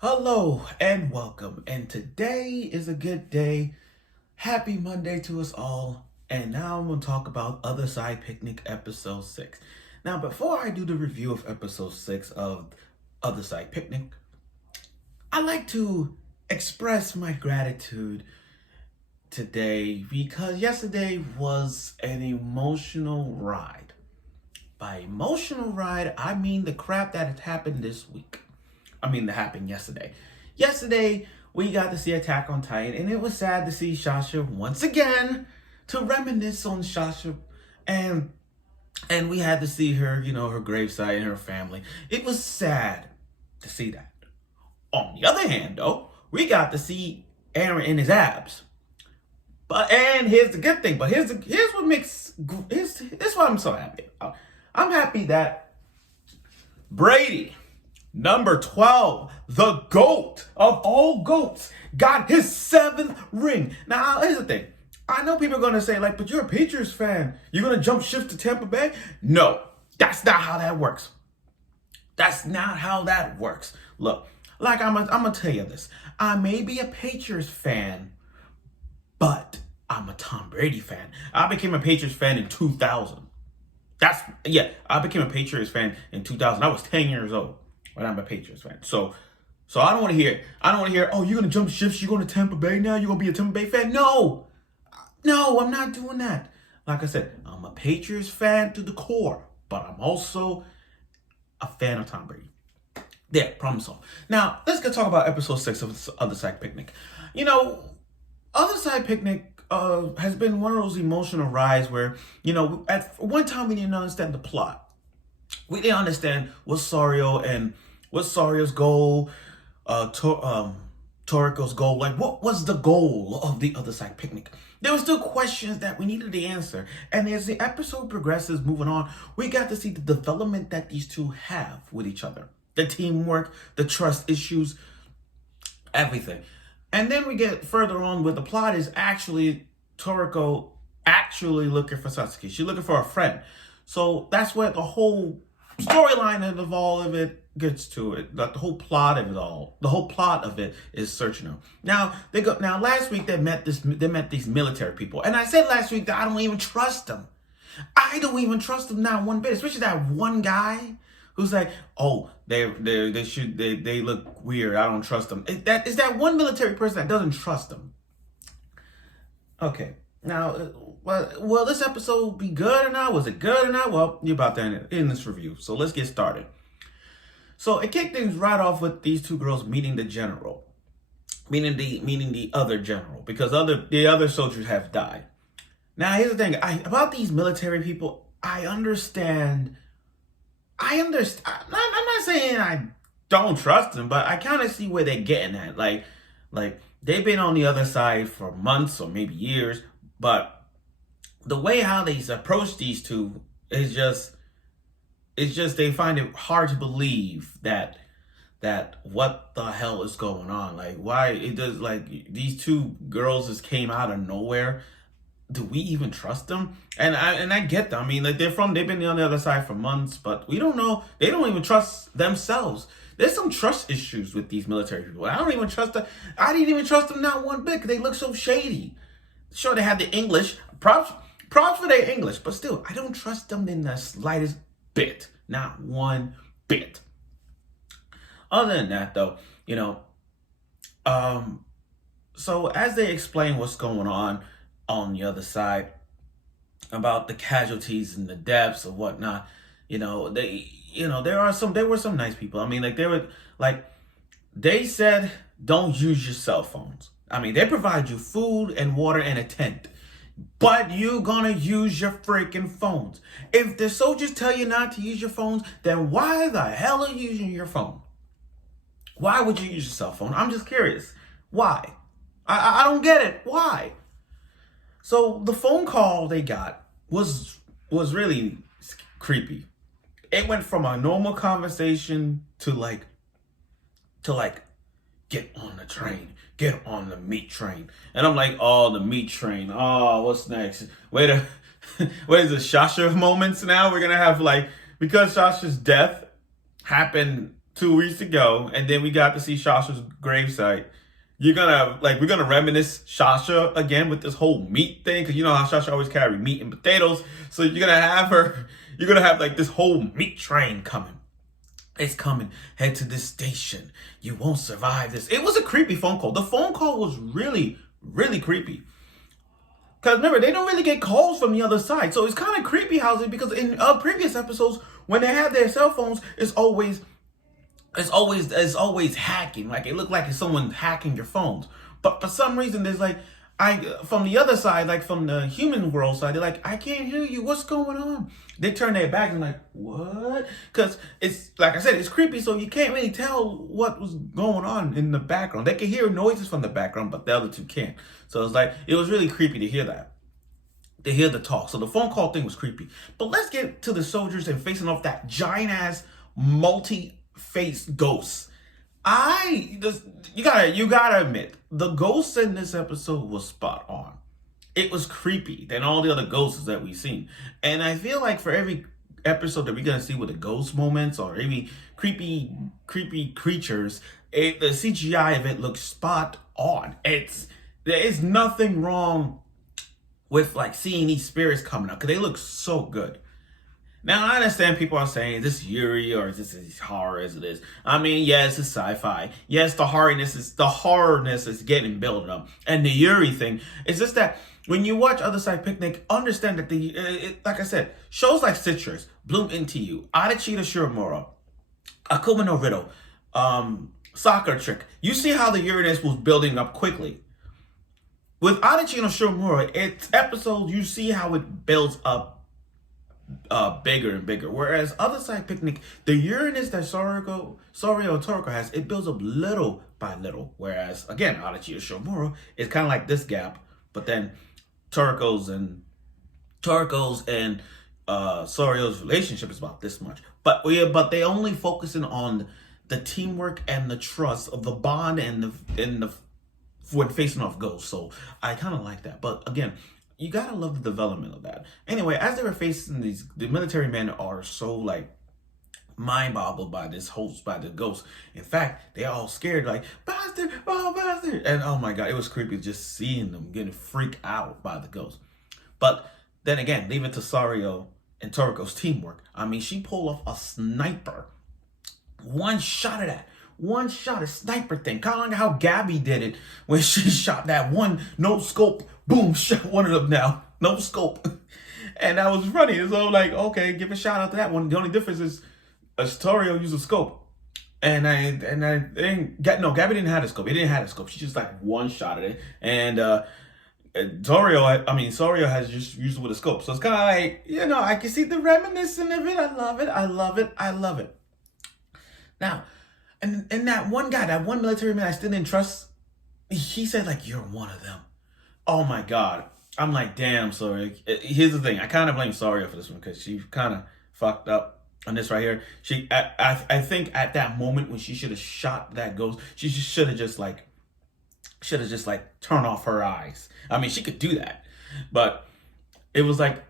Hello and welcome. And today is a good day. Happy Monday to us all. And now I'm going to talk about Other Side Picnic episode 6. Now, before I do the review of episode 6 of Other Side Picnic, I like to express my gratitude today because yesterday was an emotional ride. By emotional ride, I mean the crap that had happened this week. That happened yesterday. Yesterday, we got to see Attack on Titan, and it was sad to see Sasha once again to reminisce on Sasha, and we had to see her, her gravesite and her family. It was sad to see that. On the other hand, though, we got to see Aaron in his abs. And here's the good thing. But here's what makes this why I'm so happy. I'm happy that Brady, number 12, the GOAT of all GOATs, got his 7th ring. Now, here's the thing. I know people are going to say, but you're a Patriots fan. You're going to jump shift to Tampa Bay? No, that's not how that works. That's not how that works. Look, I'm going to tell you this. I may be a Patriots fan, but I'm a Tom Brady fan. I became a Patriots fan in 2000. I became a Patriots fan in 2000. I was 10 years old. But I'm a Patriots fan. So I don't want to hear, oh, you're going to jump shifts, you're going to Tampa Bay now, you're going to be a Tampa Bay fan? No, I'm not doing that. Like I said, I'm a Patriots fan to the core, but I'm also a fan of Tom Brady. There, problem solved. Now, let's go talk about episode 6 of Other Side Picnic. Other Side Picnic has been one of those emotional rides where, at one time we didn't understand the plot. We didn't understand what's Sario's goal, Toriko's goal. What was the goal of the Other Side Picnic? There were still questions that we needed to answer. And as the episode progresses, moving on, we got to see the development that these two have with each other. The teamwork, the trust issues, everything. And then we get further on where the plot is actually Toriko actually looking for Satsuki. She's looking for a friend. So that's where the whole storyline of all of it gets to it. The whole plot of it is searching her. Now last week they met these military people. And I said last week that I don't even trust them. I don't even trust them not one bit. Especially that one guy who's like, oh, they look weird. I don't trust them. Is that one military person that doesn't trust them. Okay. Now, will this episode be good or not? Was it good or not? Well, you're about to end this review. So let's get started. So it kicked things right off with these two girls meeting the general. Meaning the other general. Because the other soldiers have died. Now, here's the thing. About these military people, I understand. I'm not saying I don't trust them, but I kind of see where they're getting at. Like they've been on the other side for months or maybe years, but the way how they approach these two is just they find it hard to believe that what the hell is going on. Why it does these two girls just came out of nowhere. Do we even trust them? And I get them. They've been on the other side for months, but we don't know. They don't even trust themselves. There's some trust issues with these military people. I didn't even trust them not one bit because they look so shady. Sure, they have the English. Props for their English, but still, I don't trust them in the slightest bit. Not one bit. Other than that, though, so as they explain what's going on the other side about the casualties and the deaths or whatnot, there were some nice people. They said don't use your cell phones. They provide you food and water and a tent, but you're gonna use your freaking phones. If the soldiers tell you not to use your phones, then why the hell are you using your phone? Why would you use your cell phone? I'm just curious. Why? I don't get it. Why? So the phone call they got was really creepy. It went from a normal conversation to get on the train, get on the meat train. And I'm like, oh, the meat train. Oh, what's next? What is the Sasha moments now? We're going to have because Sasha's death happened 2 weeks ago, and then we got to see Shasha's gravesite. We're gonna reminisce Shasha again with this whole meat thing, because you know how Shasha always carry meat and potatoes. So you're gonna have like this whole meat train coming. It's coming. Head to this station. You won't survive this. It was a creepy phone call. The phone call was really, really creepy. Because remember, they don't really get calls from the other side. So it's kind of creepy because in previous episodes, when they have their cell phones, it's always hacking. Like it looked like it's someone hacking your phones. But for some reason, there's like from the other side, like from the human world side, they're like, I can't hear you. What's going on? They turn their back and like, what? Because it's like I said, it's creepy, so you can't really tell what was going on in the background. They can hear noises from the background, but the other two can't. So it's like it was really creepy to hear that. To hear the talk. So the phone call thing was creepy. But let's get to the soldiers and facing off that giant ass multi-faced ghost. You gotta admit, the ghost in this episode was spot on. It was creepy than all the other ghosts that we've seen. And I feel like for every episode that we're gonna see with the ghost moments or maybe creepy creatures, the CGI of it looks spot on. There is nothing wrong with like seeing these spirits coming up because they look so good. Now, I understand people are saying, is this Yuri or is this as horror as it is? I mean, yes, it's sci-fi. Yes, the horrorness is getting built up. And the Yuri thing, it's just that when you watch Other Side Picnic, understand that like I said, shows like Citrus, Bloom Into You, Adachi to Shiramura, Akuma no Riddle, Soccer Trick, you see how the Uranus was building up quickly. With Adachi no Shiramura, its episodes, you see how it builds up bigger and bigger. Whereas Other Side Picnic, the Uranus that Soryo and Toriko has, it builds up little by little. Whereas, again, Adachi no Shiramura is kind of like this gap, but then Toriko's and Soryo's relationship is about this much. But they only focusing on the teamwork and the trust of the bond and the when facing off ghosts. So I kind of like that. But again, you gotta love the development of that. Anyway, as they were facing the military men are so like mind boggled by the ghost. In fact, they're all scared, like, bastard, oh bastard. And oh my god, it was creepy just seeing them getting freaked out by the ghost. But then again, leave it to Soryo and Toriko's teamwork. I mean, she pulled off a sniper. One shot a sniper thing. Kind of like how Gabby did it when she shot that one no scope. Boom, shot one of them now. No scope. And that was funny. So like, okay, give a shout out to that one. The only difference is Astorio used a scope. And Gabby didn't have a scope. He didn't have a scope. She just like one shot at it. And Soryo has just used it with a scope. So it's kind of like, I can see the reminiscence of it. I love it. Now, and that one guy, that one military man I still didn't trust, he said like, you're one of them. Oh my God. I'm like, damn, Sorry. Here's the thing. I kind of blame Sorry for this one because she kind of fucked up on this right here. I think at that moment when she should have shot that ghost, she should have just turned off her eyes. I mean, she could do that. But it was like,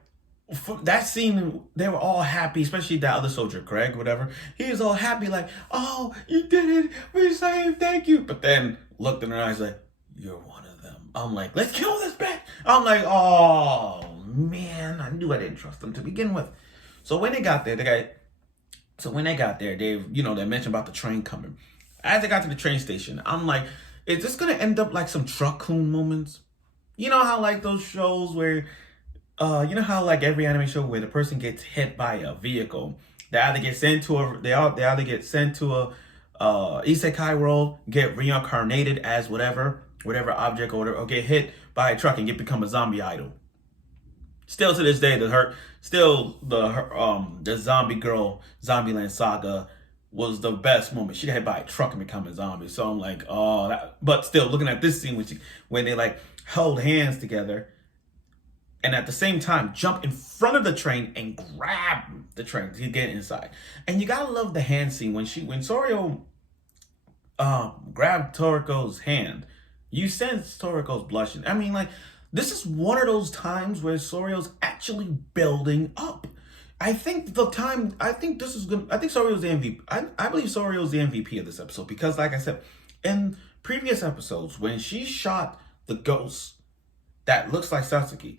that scene, they were all happy, especially that other soldier, Greg, whatever. He was all happy, like, oh, you did it. We're saved. Thank you. But then looked in her eyes like, you're one of them. I'm like, let's kill this bitch. I'm like, oh, man. I knew I didn't trust them to begin with. So when they got there, they mentioned about the train coming. As they got to the train station, I'm like, is this going to end up like some truck coon moments? You know how like those shows where... you know how like every anime show where the person gets hit by a vehicle, they either get sent to a isekai world, get reincarnated as whatever object or whatever, or get hit by a truck and become a zombie idol. Still to this day, the zombie girl Zombieland Saga was the best moment. She got hit by a truck and become a zombie. So I'm like, but still looking at this scene when they like held hands together. And at the same time, jump in front of the train and grab the train to get inside. And you gotta love the hand scene when Soryo grabbed Toriko's hand. You sense Toriko's blushing. I mean, like, this is one of those times where Soryo's actually building up. I think the time. I think this is good. I think Sorio's the MVP. I believe Sorio's the MVP of this episode because, like I said, in previous episodes, when she shot the ghost that looks like Sasuke,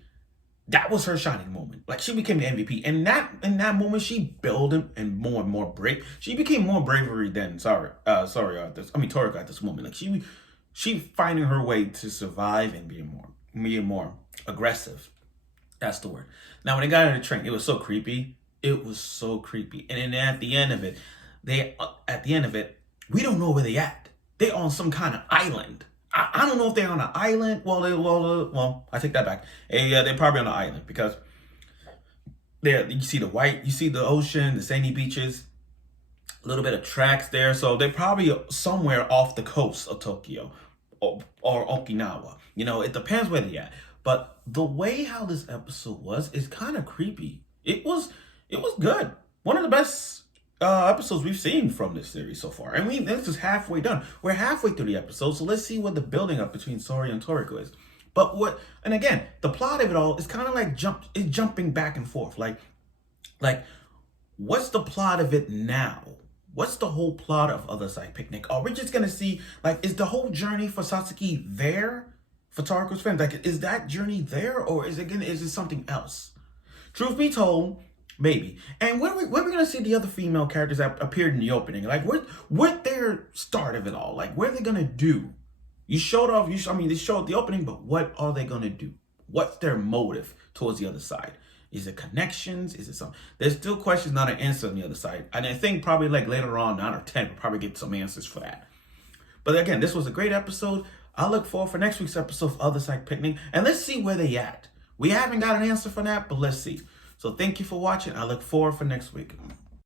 that was her shining moment. Like she became the MVP, and in that moment, she built him and more brave. She became more bravery than Sorio at this. I mean Toriko at this moment. Like she finding her way to survive and being more aggressive. That's the word. Now, when they got in the train, it was so creepy. It was so creepy. And then at the end of it, we don't know where they at. They on some kind of island. I don't know if they're on an island. Well, I take that back. They're probably on an island because there you see you see the ocean, the sandy beaches, a little bit of tracks there. So they're probably somewhere off the coast of Tokyo or Okinawa. It depends where they're at. But the way how this episode was is kind of creepy. It was good. One of the best episodes we've seen from this series so far. I mean, this is halfway done. We're halfway through the episode, so let's see what the building up between Sori and Toriko is. But and again, the plot of it all is kind of like jumping back and forth. Like, what's the plot of it now? What's the whole plot of Other Side Picnic? Are we just gonna see, like, is the whole journey for Sasuke there? For Toriko's friends, like, is that journey there, or is it something else? Truth be told, maybe. And when we're gonna see the other female characters that appeared in the opening, like, what their start of it all? Like, what are they gonna do? You showed off. They showed the opening, but what are they gonna do? What's their motive towards the other side? Is it connections? Is it something? There's still questions not an answer on the other side, and I think probably like later on, 9 or 10, we'll probably get some answers for that. But again, this was a great episode. I look forward for next week's episode of Other Side Picnic, and let's see where they at. We haven't got an answer for that, but let's see. So thank you for watching. I look forward for next week.